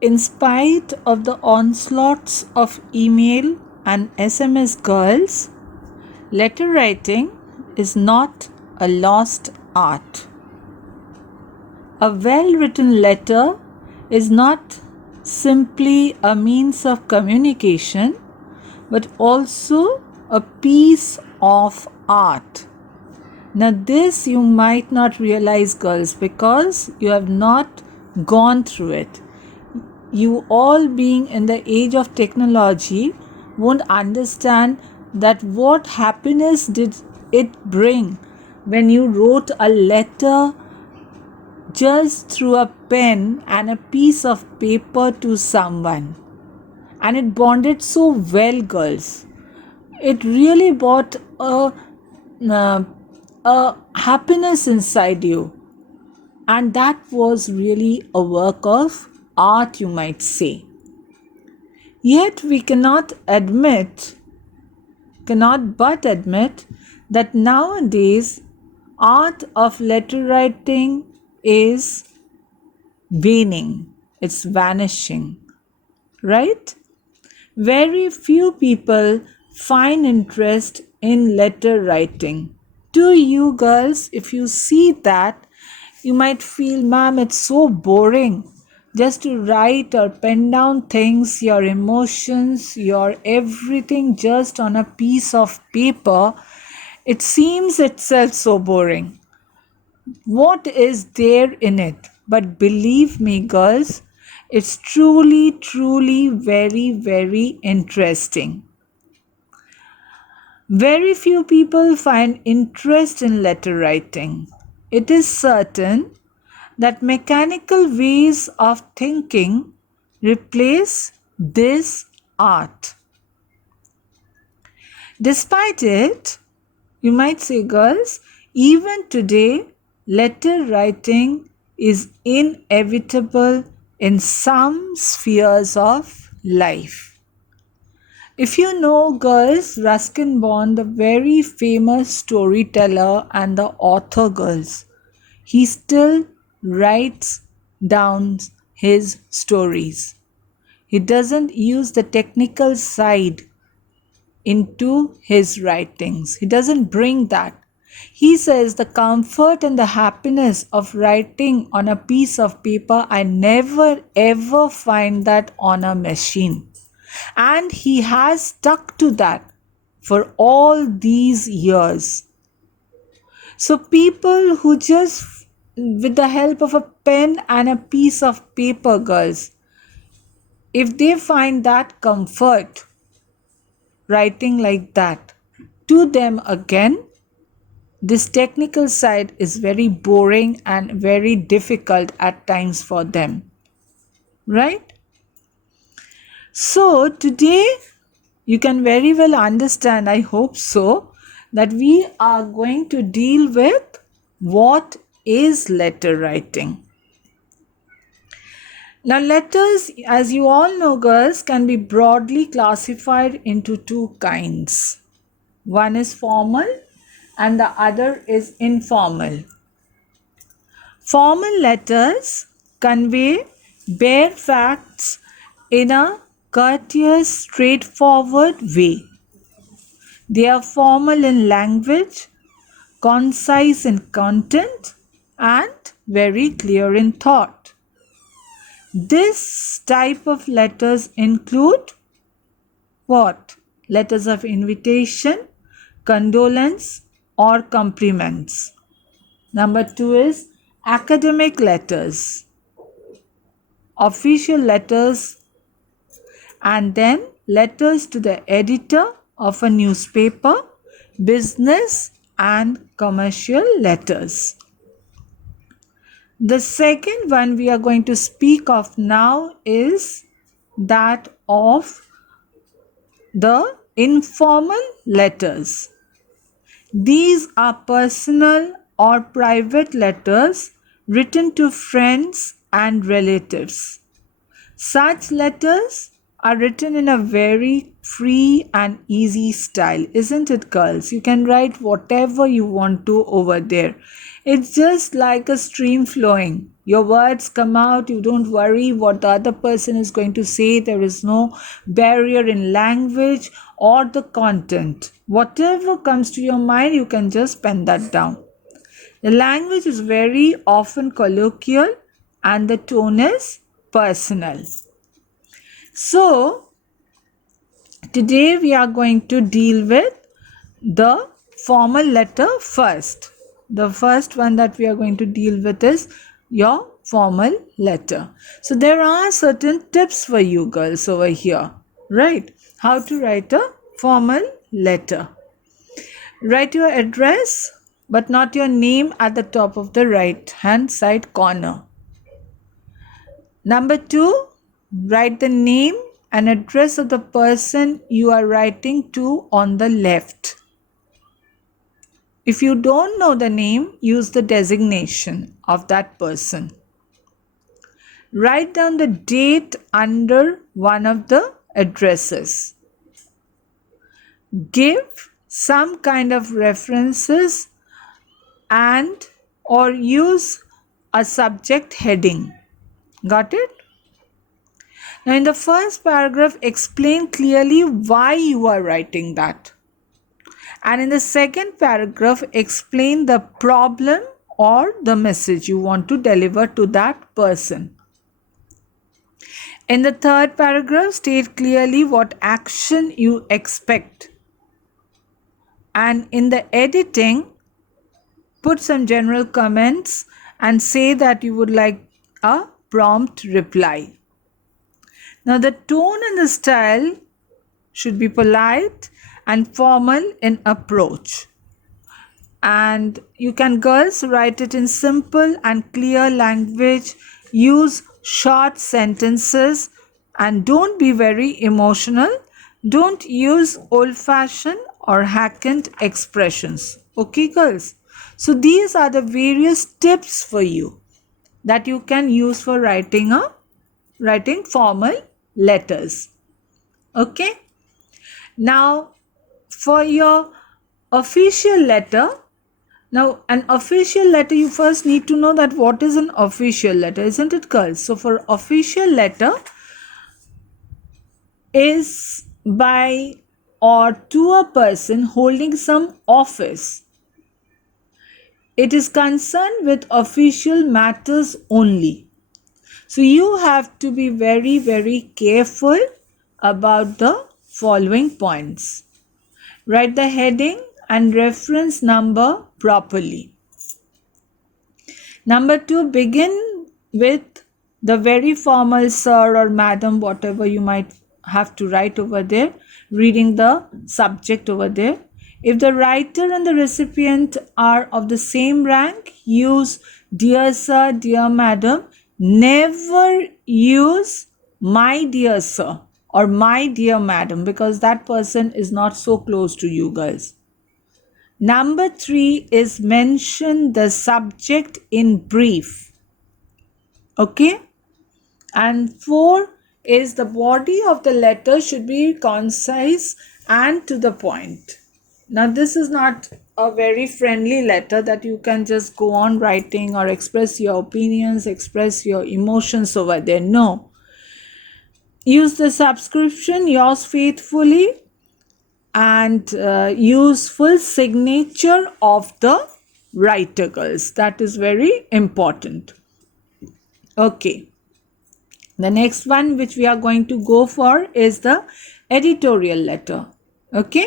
In spite of the onslaughts of email and SMS girls, letter writing is not a lost art. A well written letter is not simply a means of communication but also a piece of art. Now, this you might not realize, girls, because you have not gone through it. You all being in the age of technology won't understand that what happiness did it bring when you wrote a letter just through a pen and a piece of paper to someone. And it bonded so well, girls. It really brought uh, a happiness inside you. And that was really a work of art, you might say. Yet we cannot but admit that nowadays art of letter writing is waning, it's vanishing, right? Very few people find interest in letter writing. To you girls, if you see that, you might feel, ma'am, it's so boring just to write or pen down things, your emotions, your everything just on a piece of paper. It seems itself so boring. What is there in it? But believe me, girls, it's truly, truly very, very interesting. Very few people find interest in letter writing. It is certain that mechanical ways of thinking replace this art. Despite it, you might say, girls, even today, letter writing is inevitable in some spheres of life. If you know, girls, Ruskin Bond, the very famous storyteller and the author, girls, he still writes down his stories. He doesn't use the technical side into his writings. He doesn't bring that. He says the comfort and the happiness of writing on a piece of paper, I never ever find that on a machine. And he has stuck to that for all these years. So, people who just, with the help of a pen and a piece of paper, girls, if they find that comfort writing like that, to them again, this technical side is very boring and very difficult at times for them, right? So, today you can very well understand, I hope so, that we are going to deal with what is letter writing. Now, letters, as you all know, girls, can be broadly classified into two kinds. One is formal and the other is informal. Formal letters convey bare facts in a courteous, straightforward way. They are formal in language, concise in content, and very clear in thought. This type of letters include what? Letters of invitation, condolence, or compliments. Number two is academic letters, official letters, and then letters to the editor of a newspaper, business, and commercial letters. The second one we are going to speak of now is that of the informal letters. These are personal or private letters written to friends and relatives. Such letters are written in a very free and easy style, isn't it, girls? You can write whatever you want to over there. It's just like a stream flowing. Your words come out, you don't worry what the other person is going to say. There is no barrier in language or the content. Whatever comes to your mind, you can just pen that down. The language is very often colloquial and the tone is personal. So, today we are going to deal with the formal letter first. The first one that we are going to deal with is your formal letter. So, there are certain tips for you girls over here, right? How to write a formal letter. Write your address, but not your name at the top of the right hand side corner. Number 2, write the name and address of the person you are writing to on the left. If you don't know the name, use the designation of that person. Write down the date under one of the addresses. Give some kind of references and or use a subject heading. Got it? Now, in the first paragraph, explain clearly why you are writing that. And in the second paragraph, explain the problem or the message you want to deliver to that person. In the third paragraph, state clearly what action you expect. And in the editing, put some general comments and say that you would like a prompt reply. Now, the tone and the style should be polite and formal in approach. And you can, girls, write it in simple and clear language. Use short sentences and don't be very emotional. Don't use old-fashioned or hackneyed expressions. Okay, girls? So these are the various tips for you that you can use for writing formal letters. Okay? Now, for your official letter, now an official letter, you first need to know that what is an official letter, isn't it, girls? So for official letter is by or to a person holding some office. It is concerned with official matters only. So you have to be very, very careful about the following points. Write the heading and reference number properly. Number 2, begin with the very formal sir or madam, whatever you might have to write over there, reading the subject over there. If the writer and the recipient are of the same rank, use dear sir, dear madam. Never use my dear sir or my dear madam, because that person is not so close to you, guys. Number 3 is mention the subject in brief. Okay? And 4 is the body of the letter should be concise and to the point. Now, this is not a very friendly letter that you can just go on writing or express your opinions, express your emotions over there. No. Use the subscription, yours faithfully, and use full signature of the writer, girls. That is very important. Okay. The next one which we are going to go for is the editorial letter. Okay.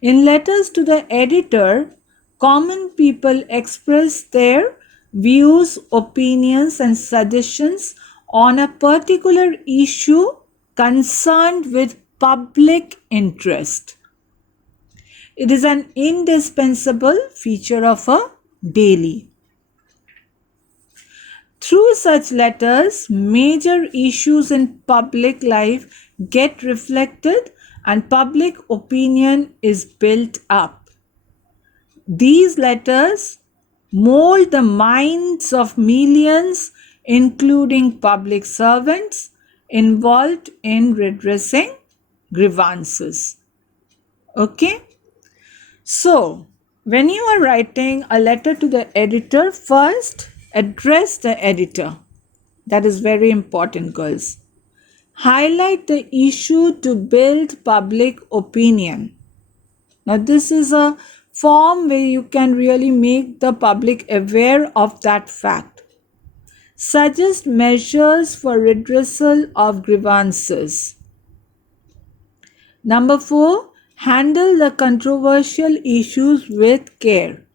In letters to the editor, common people express their views, opinions, and suggestions on a particular issue concerned with public interest. It is an indispensable feature of a daily. Through such letters, major issues in public life get reflected and public opinion is built up. These letters mold the minds of millions, including public servants, involved in redressing grievances. Okay? So, When you are writing a letter to the editor, first address the editor. That is very important, girls. Highlight the issue to build public opinion. Now, this is a form where you can really make the public aware of that fact. Suggest measures for redressal of grievances. Number 4, handle the controversial issues with care.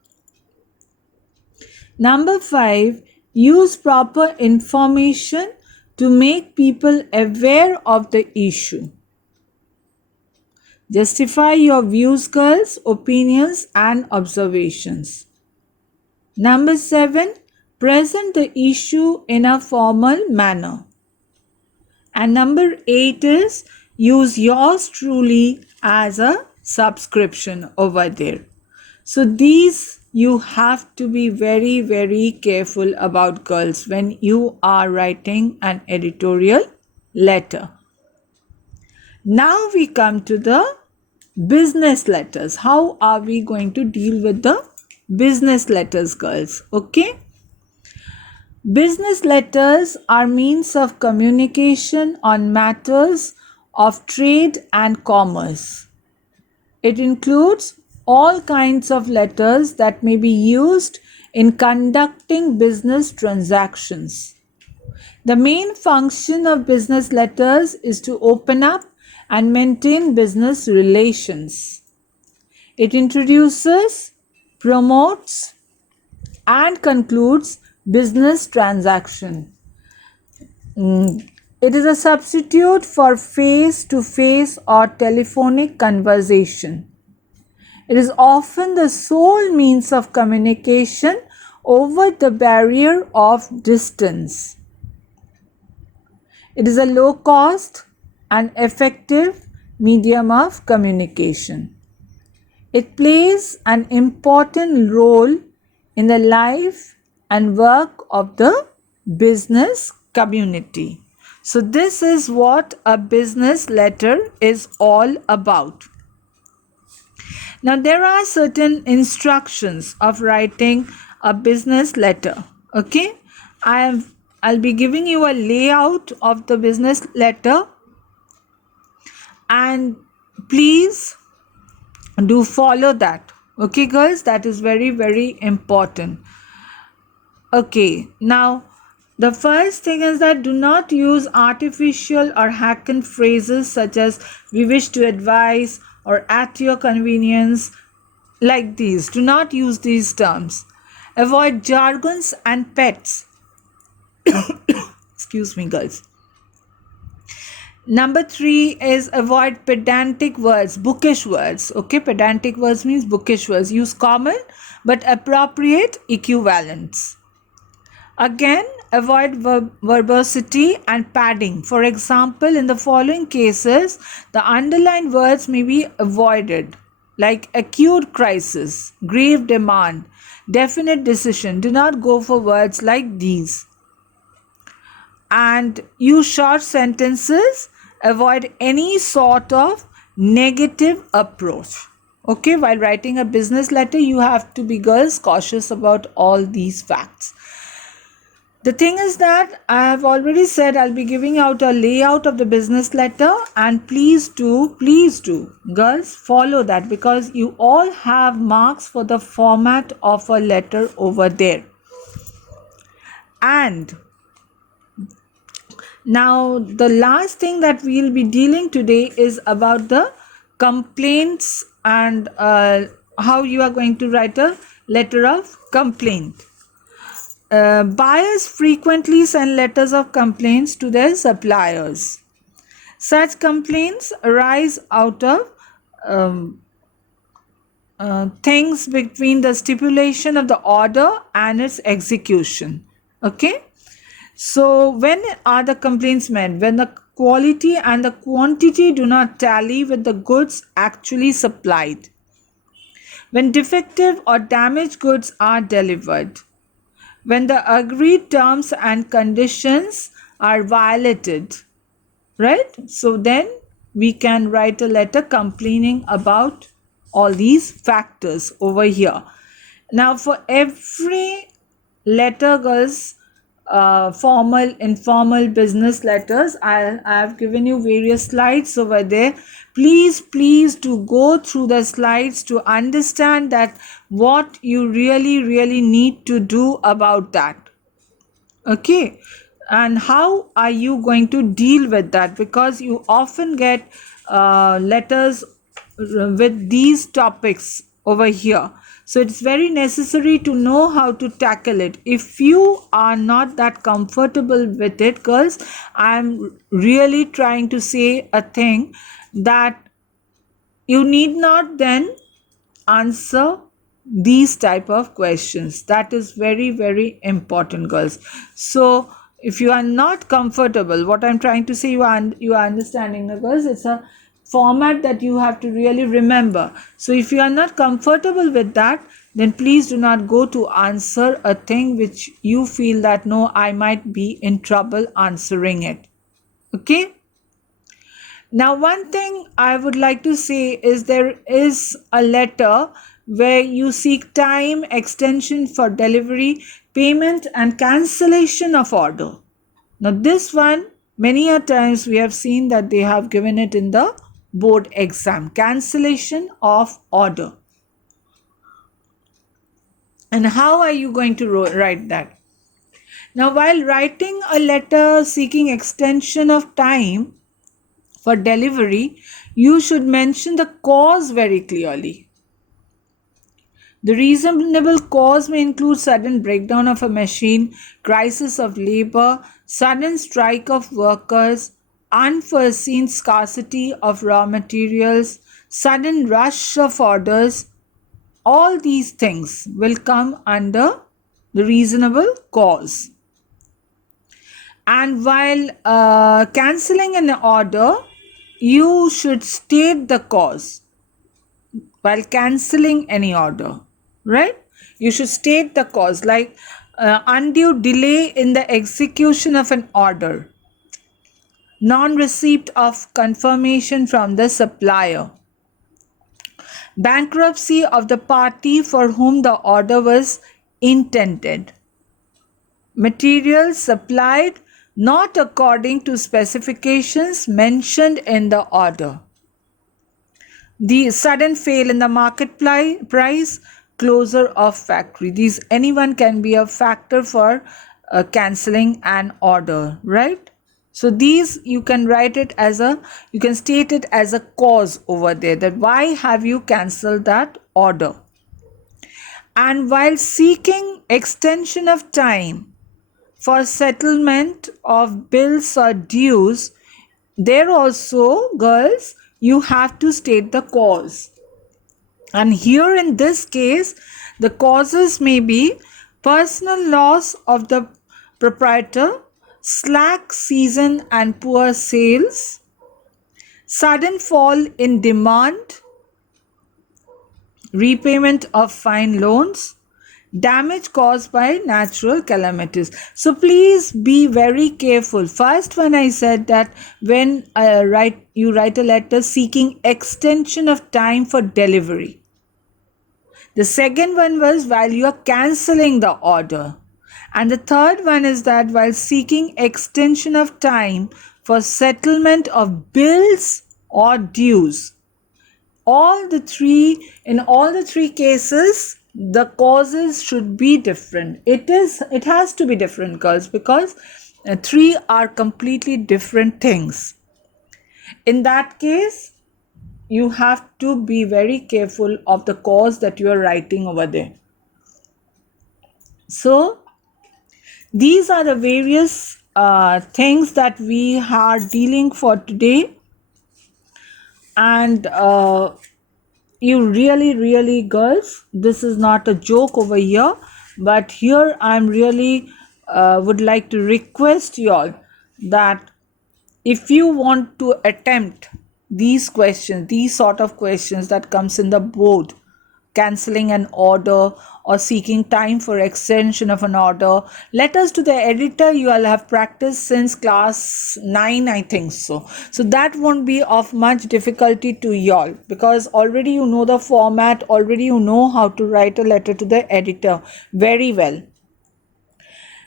Number 5, use proper information to make people aware of the issue. Justify your views, girls, opinions, and observations. Number 7, present the issue in a formal manner. And number 8 is use yours truly as a subscription over there. So these you have to be very, very careful about, girls, when you are writing an editorial letter. Now we come to the business letters. How are we going to deal with the business letters, girls? Okay. Business letters are means of communication on matters of trade and commerce. It includes all kinds of letters that may be used in conducting business transactions. The main function of business letters is to open up and maintain business relations. It introduces, promotes, and concludes business transaction. It is a substitute for face-to-face or telephonic conversation. It is often the sole means of communication over the barrier of distance. It is a low cost and effective medium of communication. It plays an important role in the life and work of the business community. So this is what a business letter is all about. Now there are certain instructions of writing a business letter. Okay, I'll be giving you a layout of the business letter, and please do follow that. Okay, girls, that is very, very important. Okay, now the first thing is that do not use artificial or hackneyed phrases such as "we wish to advise" or "at your convenience," like these. Do not use these terms. Avoid jargons and pets. Excuse me, girls. Number 3 is avoid pedantic words, bookish words. Okay, pedantic words means bookish words. Use common but appropriate equivalents. Again, avoid verbosity and padding. For example, in the following cases, the underlined words may be avoided, like acute crisis, grave demand, definite decision. Do not go for words like these. And use short sentences. Avoid any sort of negative approach. Okay, while writing a business letter, you have to be, girls, cautious about all these facts. The thing is that I have already said I'll be giving out a layout of the business letter, and please do, girls, follow that, because you all have marks for the format of a letter over there. And now the last thing that we'll be dealing today is about the complaints and how you are going to write a letter of complaint. Buyers frequently send letters of complaints to their suppliers. Such complaints arise out of things between the stipulation of the order and its execution. Okay, so when are the complaints made? When the quality and the quantity do not tally with the goods actually supplied, when defective or damaged goods are delivered, when the agreed terms and conditions are violated, right? So then we can write a letter complaining about all these factors over here. Now, for every letter, girls, formal, informal, business letters, I have given you various slides over there. Please do go through the slides to understand that what you really need to do about that. Okay, and how are you going to deal with that? Because you often get letters with these topics over here, so it's very necessary to know how to tackle it. If you are not that comfortable with it, girls, I'm really trying to say a thing that you need not then answer these type of questions. That is very important, girls. So if you are not comfortable, what I'm trying to say, you are understanding, the girls, it's a format that you have to really remember. So if you are not comfortable with that, then please do not go to answer a thing which you feel that no, I might be in trouble answering it. Okay. Now, one thing I would like to say is there is a letter where you seek time extension for delivery, payment, and cancellation of order. Now, this one, many a times we have seen that they have given it in the board exam, cancellation of order. And how are you going to write that? Now, while writing a letter seeking extension of time for delivery, you should mention the cause very clearly. The reasonable cause may include sudden breakdown of a machine, crisis of labor, sudden strike of workers, unforeseen scarcity of raw materials, sudden rush of orders. All these things will come under the reasonable cause. And while cancelling an order, you should state the cause. While cancelling any order, right? You should state the cause, like undue delay in the execution of an order, non-receipt of confirmation from the supplier, bankruptcy of the party for whom the order was intended, materials supplied not according to specifications mentioned in the order, the sudden fail in the market price, closure of factory. These, anyone can be a factor for cancelling an order, right? So these you can write it as a, you can state it as a cause over there, that why have you cancelled that order. And while seeking extension of time for settlement of bills or dues, there also, girls, you have to state the cause. And here in this case, the causes may be personal loss of the proprietor, slack season and poor sales, sudden fall in demand, repayment of fine loans, damage caused by natural calamities. So please be very careful. First, when I said that when you write a letter seeking extension of time for delivery. The second one was while you are cancelling the order. And the third one is that while seeking extension of time for settlement of bills or dues. In all the three cases, the causes should be different. It has to be different, girls, because three are completely different things. In that case, you have to be very careful of the cause that you are writing over there. So these are the various things that we are dealing for today. And you really, girls, this is not a joke over here, but here I'm really would like to request you all that if you want to attempt these questions, these sort of questions that comes in the board, canceling an order or seeking time for extension of an order. Letters to the editor you all have practiced since class 9, I think so. So that won't be of much difficulty to y'all, because already you know the format, already you know how to write a letter to the editor very well.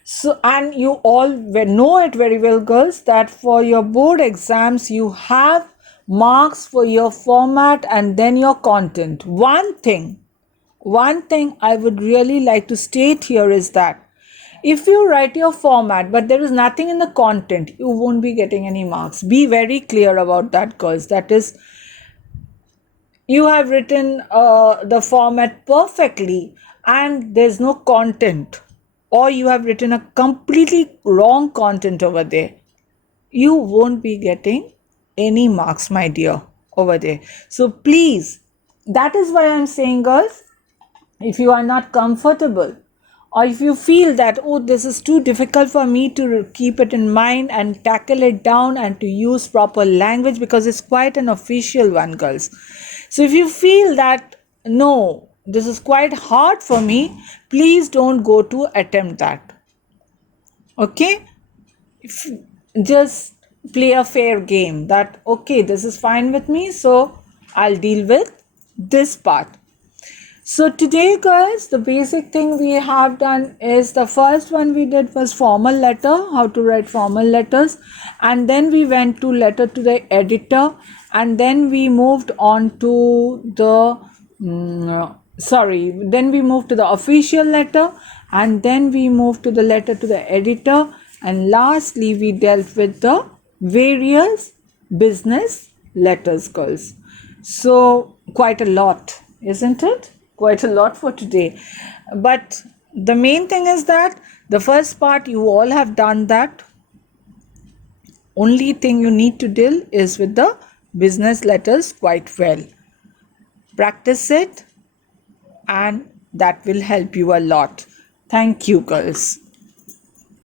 So, and you all know it very well, girls, that for your board exams, you have marks for your format and then your content. One thing I would really like to state here is that if you write your format but there is nothing in the content, you won't be getting any marks. Be very clear about that, girls. That is, you have written the format perfectly and there's no content, or you have written a completely wrong content over there, you won't be getting any marks, my dear, over there. So please, that is why I'm saying, girls, if you are not comfortable, or if you feel that, oh, this is too difficult for me to keep it in mind and tackle it down and to use proper language, because it's quite an official one, girls. So if you feel that, no, this is quite hard for me, please don't go to attempt that. Okay? If, just play a fair game that, okay, this is fine with me, so I'll deal with this part. So today, guys, the basic thing we have done is, the first one we did was formal letter, how to write formal letters, and then we went to letter to the editor, and then we moved on to the then we moved to the official letter, and then we moved to the letter to the editor, and lastly we dealt with the various business letters, girls. So quite a lot, isn't it? Quite a lot for today. But the main thing is that the first part you all have done that. Only thing you need to deal is with the business letters quite well. Practice it and that will help you a lot. Thank you, girls.